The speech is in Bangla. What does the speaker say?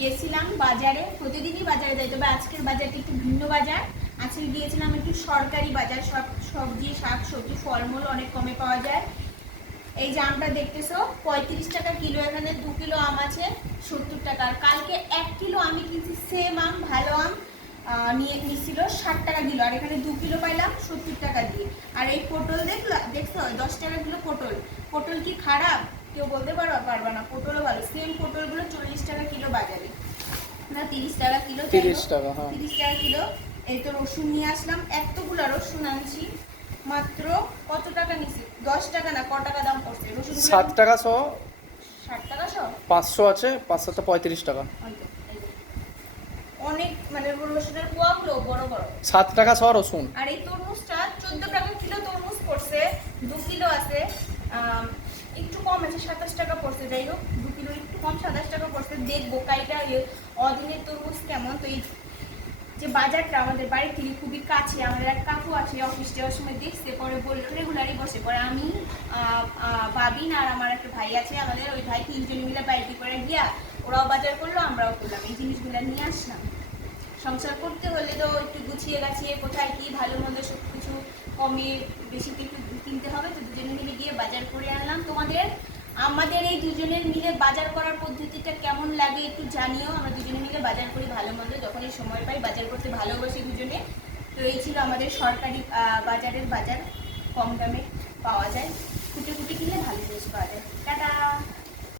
গেছিলাম বাজারে, প্রতিদিনই বাজারে যাই, তবে আজকের বাজারটা একটু ভিন্ন বাজার। আজকে গিয়েছিলাম একটু সরকারি বাজার, সব সবজি শাক সবজি ফলমূল অনেক কমে পাওয়া যায়। এই যে আমটা দেখতেছো 35 টাকা কিলো, এখানে 2 কিলো আম আছে 70 টাকা। আর কালকে 1 কিলো আমি কিনছি সেম আম, ভালো আম নিয়েছিল 60 টাকা কিলো, আর এখানে 2 কিলো পাইলাম 70 টাকা দিয়ে। আর এই পটল দেখছো 10 টাকা কিলো পটল। পটল কি খারাপ? কেউ বলতে পারবে না, পটলও ভালো। সেম পটলগুলো 40 টাকা কিলো বাজারে, না 30 টাকা কিলো, 30 টাকা, হ্যাঁ 30 টাকা কিলো। এই তো রসুন নিয়ে আসলাম, এতগুলো রসুন আনছি, মাত্র কত টাকা নিছি? 10 টাকা না, ক টাকা দাম পড়ছে রসুন? 7 টাকা সহ। 60 টাকা সহ 500 আছে, 500 তো 35 টাকা। অনেক মানে রসুনের কোয়াগুলো বড় বড়। 7 টাকা সহ রসুন। আর এই তরমুজটা 14 টাকা কিলো তরমুজ পড়ছে, 2 কিলো আছে, একটু কম আছে 27 টাকা পড়ছে। যাই হোক 2 কিলো একটু কম 27 টাকা পড়ছে। দেখবো কাইটা অদিনের তরমুজ কেমন। তো এই যে বাজারটা আমাদের বাড়ি থেকে খুবই কাছে, আমাদের এক কাকু আছে, অফিস যাওয়ার সময় দেখতে, পরে বললো রেগুলারই বসে। পরে আমি বাবিন আর আমার একটা ভাই আছে, আমাদের ওই ভাই 3 জন মিলে বাইরে করে গিয়া ওরাও বাজার করলো, আমরাও করলাম, এই জিনিসগুলো নিয়ে আসলাম। সংসার করতে হলে তো একটু গুছিয়ে গাছিয়ে কোথায় কি ভালো মন্দ সব কিছু কমে বেশিতে একটু কিনতে হবে। তো দুজনে মিলে গিয়ে বাজার করে আনলাম। আমাদের এই দুজনের মিলে বাজার করার পদ্ধতিটা কেমন লাগে একটু জানিও। আমরা দুজনে মিলে বাজার করি ভালো মন্দ, যখনই সময় পাই বাজার করতে ভালোবাসি দুজনে। তো এই ছিল আমাদের সরকারি বাজারের বাজার, কম দামে পাওয়া যায়, কুটে কুটে কিনলে ভালো জিনিস পাওয়া যায়। টাটা।